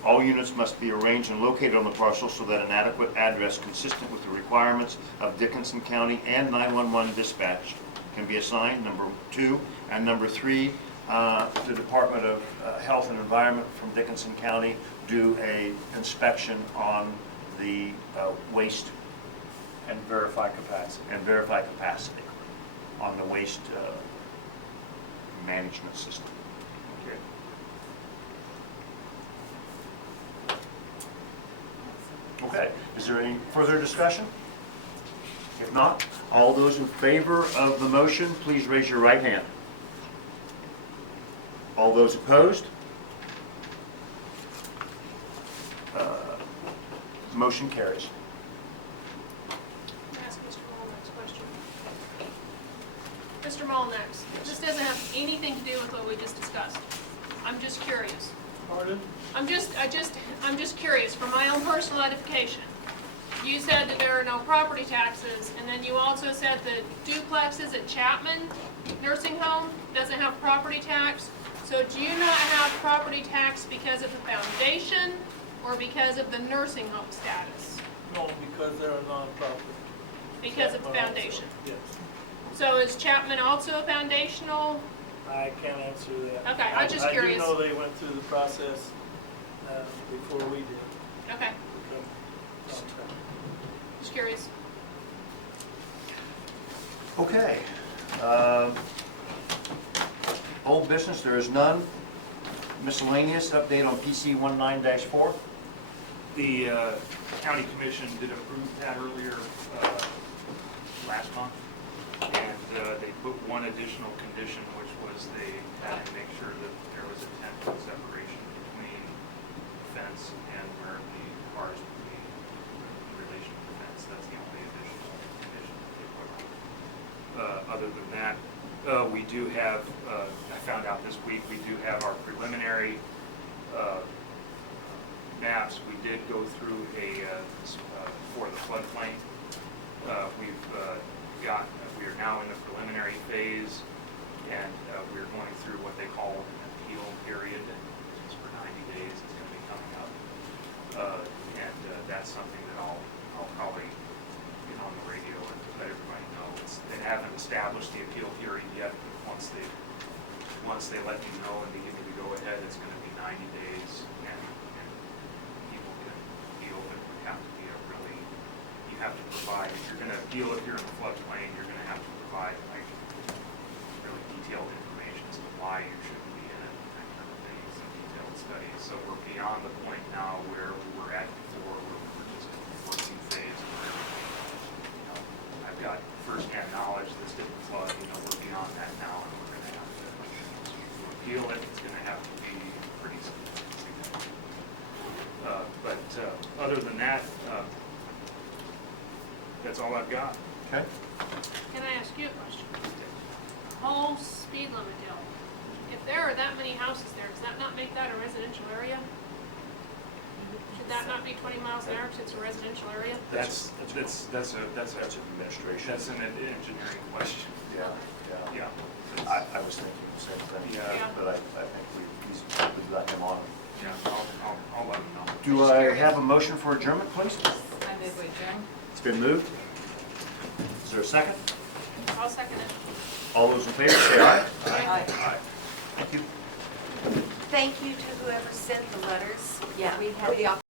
All units must be arranged and located on the parcel so that an adequate address consistent with the requirements of Dickinson County and 911 dispatch can be assigned, number 2. And number 3, the Department of Health and Environment from Dickinson County do a inspection on the waste And verify capacity. on the waste management system. Okay. Okay, is there any further discussion? If not, all those in favor of the motion, please raise your right hand. All those opposed? Motion carries. Can I ask Mr. Molnack's question? Mr. Molnack's, this doesn't have anything to do with what we just discussed. I'm just curious. Pardon? I'm just curious, for my own personal edification. You said that there are no property taxes, and then you also said that duplexes at Chapman Nursing Home doesn't have property tax. So do you not have property tax because of the foundation or because of the nursing home status? No, because they're a nonprofit. Because of the Chapman also, foundation. Yes. So is Chapman also foundational? I can't answer that. Okay, I'm just curious. I do know they went through the process before we did. Okay, Become contract. just curious. Okay. Old business, there is none. Miscellaneous, update on PC 19-4. The county commission did approve that earlier last month, and they put one additional condition, which was they had to make sure that there was a 10-foot separation between the fence and where the cars would be in relation to the fence. That's the only additional condition that they put on. Other than that, we do have, I found out this week, we do have our preliminary maps. We did go through for the floodplain. We are now in the preliminary phase, and we're going through what they call an appeal period. It's for 90 days. It's going to be coming up, and that's something that I'll probably get on the radio and let everybody know. They haven't established the appeal period yet, but once they let you know and they give you the go-ahead, it's going to be 90 days, and people can appeal. It would have to be you have to provide, if you're going to appeal if you're in the floodplain, you're going to have to provide like really detailed information as to why you shouldn't be in it, that kind of thing, some detailed studies. So we're beyond the point now where we were at before, where we were just in the working phase where, I've got first-hand knowledge this didn't flood, we're beyond that now, and we're going to have to appeal it. It's going to have to be pretty significant. But other than that, that's all I've got. Okay. Can I ask you a question? Home speed limit deal. If there are that many houses there, does that not make that a residential area? Should that not be 20 miles an hour because it's a residential area? That's administration. That's an engineering question. Yeah. Yeah. I was thinking the same thing. Yeah. But I think We've got him on. Yeah, I'll let them know. Do I have a motion for adjournment, please? I move we adjourn. It's been moved. Is there a second? I'll second it. All those in favor say aye. Aye. Aye. Thank you. Thank you to whoever sent the letters. Yeah. We had the